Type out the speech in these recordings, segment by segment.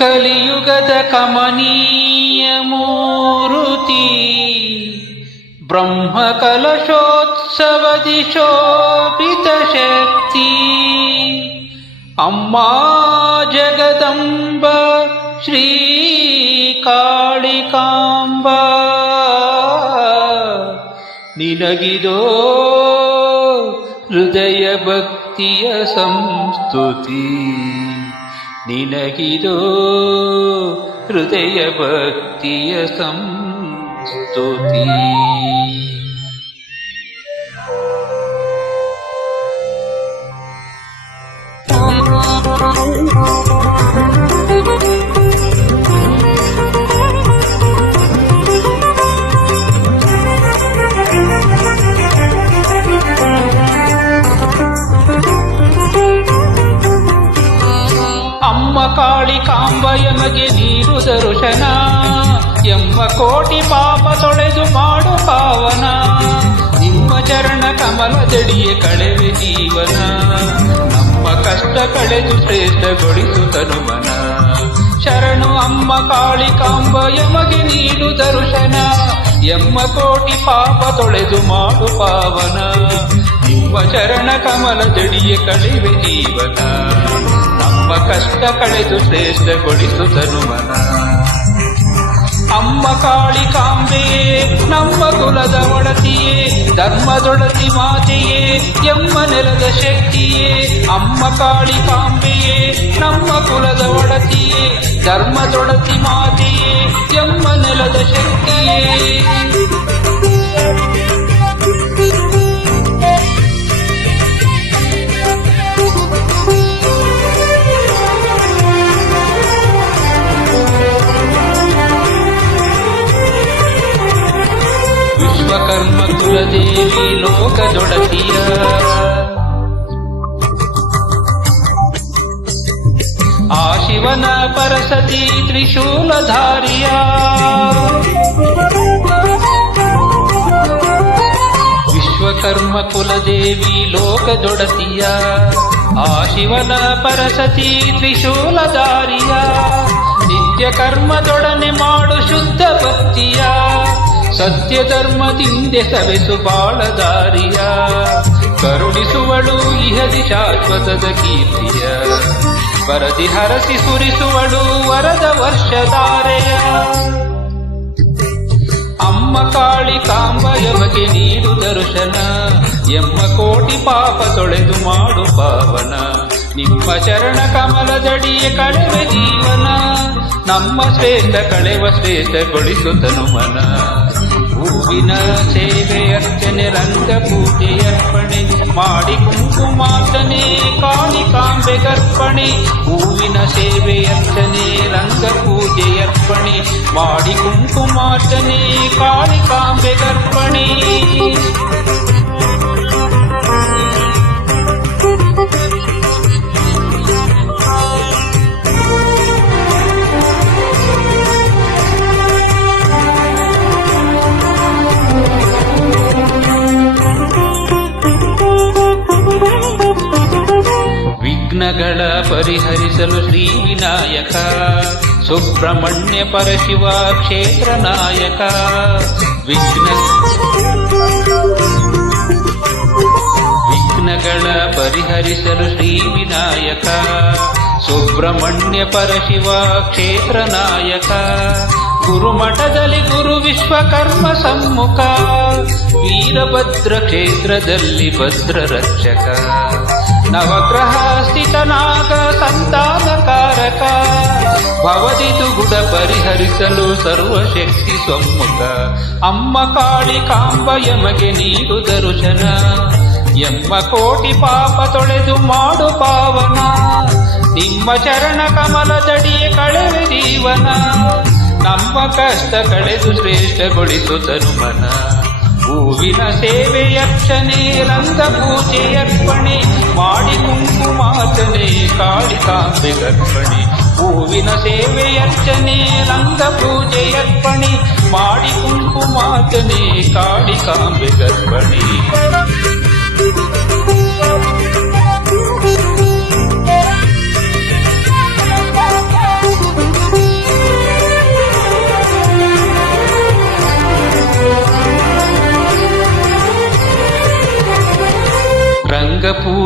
ಕಲಿಯುಗದ ಕಮನೀಯ ಮೂರುತಿ ಬ್ರಹ್ಮ ಕಲಶೋತ್ಸವದಿ ಶೋಭಿತ ಶಕ್ತಿ ಅಮ್ಮ ಜಗದಂಬ ಶ್ರೀ ಕಾಳಿಕಾಂಬ ನಿನಗಿದೋ ಹೃದಯ ಭಕ್ತಿಯ ಸಂಸ್ತುತಿ ನಿನಗಿದೋ ಹೃದಯ ಭಕ್ತಿಯ ಸಂಸ್ತುತಿ. ಅಮ್ಮ ಕಾಳಿಕಾಂಬ ಯಮಗೆ ನೀಡು ದರ್ಶನ, ಎಮ್ಮ ಕೋಟಿ ಪಾಪ ತೊಳೆದು ಮಾಡು ಪಾವನ. ನಿಮ್ಮ ಚರಣ ಕಮಲದಡಿಯೇ ಕಳೆವೆ ಜೀವನ, ನಮ್ಮ ಕಷ್ಟ ಕಳೆದು ಶ್ರೇಷ್ಠಗೊಳಿಸು ತನುಮನ. ಶರಣು ಅಮ್ಮ ಕಾಳಿಕಾಂಬ ಯಮಗೆ ನೀಡು ದರ್ಶನ, ಎಮ್ಮ ಕೋಟಿ ಪಾಪ ತೊಳೆದು ಮಾಡು ಪಾವನ. ನಿಮ್ಮ ಚರಣ ಕಮಲದಡಿಯೇ ಕಳೆವೆ ಜೀವನ, ನಮ್ಮ ಕಷ್ಟ ಕಳೆದು ಶ್ರೇಷ್ಠಗೊಳಿಸು ತನುಮನ. ಅಮ್ಮ ಕಾಳಿಕಾಂಬೆಯೇ ನಮ್ಮ ಕುಲದ ಒಡತಿಯೇ, ಧರ್ಮದೊಡತಿ ಮಾತೆಯೇ, ಎಮ್ಮ ನೆಲದ ಶಕ್ತಿಯೇ. ಅಮ್ಮ ಕಾಳಿಕಾಂಬೆಯೇ ನಮ್ಮ ಕುಲದ ಒಡತಿಯೇ, ಧರ್ಮದೊಡತಿ ಮಾತೆಯೇ, ಎಮ್ಮ ನೆಲದ ಶಕ್ತಿಯೇ. ವಿಶ್ವಕರ್ಮ ಕುಲದೇವಿ ಲೋಕದೊಡತಿಯ, ಆ ಶಿವನ ಪರಸತಿ ತ್ರಿಶೂಲಧಾರಿಯ. ವಿಶ್ವಕರ್ಮ ಕುಲದೇವಿ ಲೋಕದೊಡತಿಯ, ಆ ಶಿವನ ಪರಸತಿ ತ್ರಿಶೂಲಧಾರಿಯ. ನಿತ್ಯ ಕರ್ಮದೊಡನೆ ಮಾಡು ಶುದ್ಧ ಭಕ್ತಿಯ, ಸತ್ಯ ಧರ್ಮದಿಂದೆ ಸವೆಸು ಬಾಳದಾರಿಯ. ಕರುಣಿಸುವಳು ಇಹದಿ ಶಾಶ್ವತದ ಕೀರ್ತಿಯ, ವರದಿ ಹರಸಿ ಸುರಿಸುವಳು ವರದ ವರ್ಷಧಾರೆಯ. ಅಮ್ಮ ಕಾಳಿಕಾಂಬ ಯಮಗೆ ನೀಡು ದರ್ಶನ, ಎಮ್ಮ ಕೋಟಿ ಪಾಪ ತೊಳೆದು ಮಾಡು ಪಾವನ. ನಿಮ್ಮ ಚರಣ ಕಮಲದಡಿಯೇ ಕಳೆವೆ ಜೀವನ, ನಮ್ಮ ಶ್ರೇಷ್ಠ ಕಳೆವ ಶ್ರೇಷ್ಠಗೊಳಿಸು ತನುಮನ. ಹೂವಿನ ಸೇವೆ ಅರ್ಚನೆ ರಂಗ ಪೂಜೆ ಅರ್ಪಣೆ ಮಾಡಿ ಕುಂಕುಮಾರ್ಚನೆ ಕಾಳಿಕಾಂಬೆ ಗರ್ಪಣೆ. ಹೂವಿನ ಸೇವೆ ಅರ್ಚನೆ ರಂಗ ಪೂಜೆ ಅರ್ಪಣೆ ಮಾಡಿ ಕುಂಕುಮಾರ್ಚನೆ ಕಾಳಿಕಾಂಬೆ ಗರ್ಪಣೆ. ವಿಘ್ನಗಳ ಪರಿಹರಿಸಲು ಶ್ರೀ ವಿನಾಯಕ, ಸುಬ್ರಹ್ಮಣ್ಯ ಪರಶಿವ ಕ್ಷೇತ್ರ ನಾಯಕ. ವಿಘ್ನಗಳ ಪರಿಹರಿಸಲು ಶ್ರೀ ವಿನಾಯಕ, ಸುಬ್ರಹ್ಮಣ್ಯ ಪರಶಿವ ಕ್ಷೇತ್ರ ನಾಯಕ. ಗುರುಮಠದಲ್ಲಿ ಗುರು ವಿಶ್ವಕರ್ಮ ಸಮ್ಮುಖ, ವೀರಭದ್ರ ಕ್ಷೇತ್ರದಲ್ಲಿ ಭದ್ರ ರಕ್ಷಕ. ನವಗ್ರಹ ಸ್ಥಿತನಾಗ ಸಂತಾನಕಾರಕ, ಭವದಿದು ಗುಡ ಪರಿಹರಿಸಲು ಸರ್ವಶಕ್ತಿ ಸಮ್ಮುಖ. ಅಮ್ಮ ಕಾಳಿಕಾಂಬ ಯಮಗೆ ನೀಡು ದರ್ಶನ, ಎಮ್ಮ ಕೋಟಿ ಪಾಪ ತೊಳೆದು ಮಾಡು ಪಾವನ. ನಿಮ್ಮ ಚರಣ ಕಮಲದಡಿಯೇ ಕಳೆವೆ ಜೀವನ, ನಮ್ಮ ಕಷ್ಟ ಕಳೆದು ಶ್ರೇಷ್ಠಗೊಳಿಸು ತನುಮನ. ಹೂವಿನ ಸೇವೆ ಅರ್ಚನೆ ರಂಗ ಪೂಜೆ ಅರ್ಪಣೆ ಮಾಡಿ ಕುಂಕುಮಾರ್ಚನೆ ಕಾಳಿಕಾಂಬೆ ಗರ್ಪಣೆ. ಹೂವಿನ ಸೇವೆ ಅರ್ಚನೆ ರಂಗ ಪೂಜೆ ಅರ್ಪಣೆ ಮಾಡಿ ಕುಂಕುಮಾರ್ಚನೆ ಕಾಳಿಕಾಂಬೆ ಗರ್ಪಣೆ.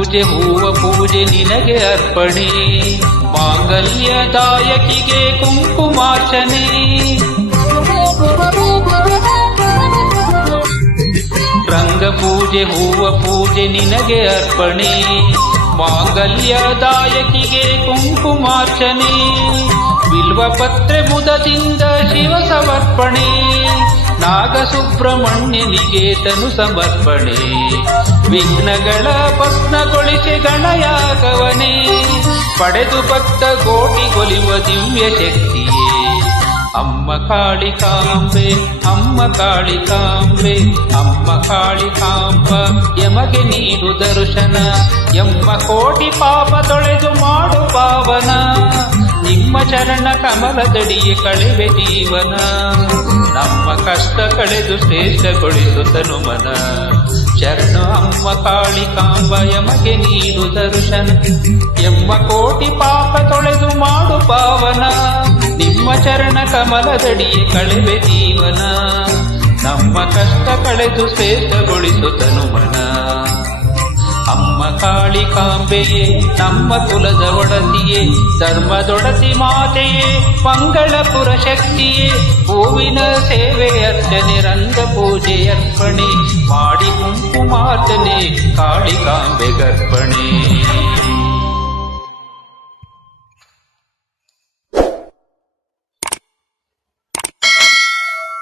ಪೂಜೆ ಹೂವ ಪೂಜೆ ನಿನಗೆ ಅರ್ಪಣೆ ಮಾಂಗಲ್ಯದಾಯಕಿಗೆ ಕುಂಕುಮಾರ್ಚನೆ ರಂಗ ಪೂಜೆ ಹೂವ ಪೂಜೆ ನಿನಗೆ ಅರ್ಪಣೆ ಮಾಂಗಲ್ಯದಾಯಕಿಗೆ ಕುಂಕುಮಾರ್ಚನೆ ಬಿಲ್ವಪತ್ರೆ ಮುದದಿಂದ ಶಿವ ಸಮರ್ಪಣೆ ನಾಗಸುಬ್ರಹ್ಮಣ್ಯನಿಗೆ ತನು ಸಮರ್ಪಣೆ ವಿಘ್ನಗಳ ಭಸ್ಮಗೊಳಿಸಿ ಗಣಯಾಗವನೇ ಪಡೆದು ಭಕ್ತ ಕೋಟಿಗೊಲಿವ ದಿವ್ಯ ಶಕ್ತಿಯೇ ಅಮ್ಮ ಕಾಳಿಕಾಂಬೆ ಅಮ್ಮ ಕಾಳಿಕಾಂಬೆ ಅಮ್ಮ ಕಾಳಿಕಾಂಬ ಯಮಗೆ ನೀಡು ದರ್ಶನ ಎಮ್ಮ ಕೋಟಿ ಪಾಪ ತೊಳೆದು ಮಾಡು ಪಾವನ ನಿಮ್ಮ ಚರಣ ಕಮಲದಡಿಯೇ ಕಳೆವೆ ಜೀವನ ನಮ್ಮ ಕಷ್ಟ ಕಳೆದು ಶ್ರೇಷ್ಠಗೊಳಿಸು ತನುಮನ ಶರಣ ಅಮ್ಮ ಕಾಳಿಕಾಂಬ ಯಮಗೆ ನೀಡು ದರ್ಶನ ಎಮ್ಮ ಕೋಟಿ ಪಾಪ ತೊಳೆದು ಮಾಡು ಪಾವನ ನಿಮ್ಮ ಚರಣ ಕಮಲದಡಿಯೇ ಕಳೆವೆ ಜೀವನ ನಮ್ಮ ಕಷ್ಟ ಕಳೆದು ಶ್ರೇಷ್ಠಗೊಳಿಸು ತನುಮನ ಅಮ್ಮ ಕಾಳಿಕಾಂಬೆಯೇ ನಮ್ಮ ಕುಲದ ಒಡತಿಯೇ ಧರ್ಮದೊಡತಿ ಮಾತೆಯೇ ಮಂಗಳಪುರ ಶಕ್ತಿಯೇ ಹೂವಿನ ಸೇವೆ ಅರ್ಚನೆ ರಂಗ ಪೂಜೆ ಅರ್ಪಣೆ ಮಾಡಿ ಕುಂಕುಮಾರ್ಚನೆ ಕಾಳಿಕಾಂಬೆ ಗರ್ಪಣೆ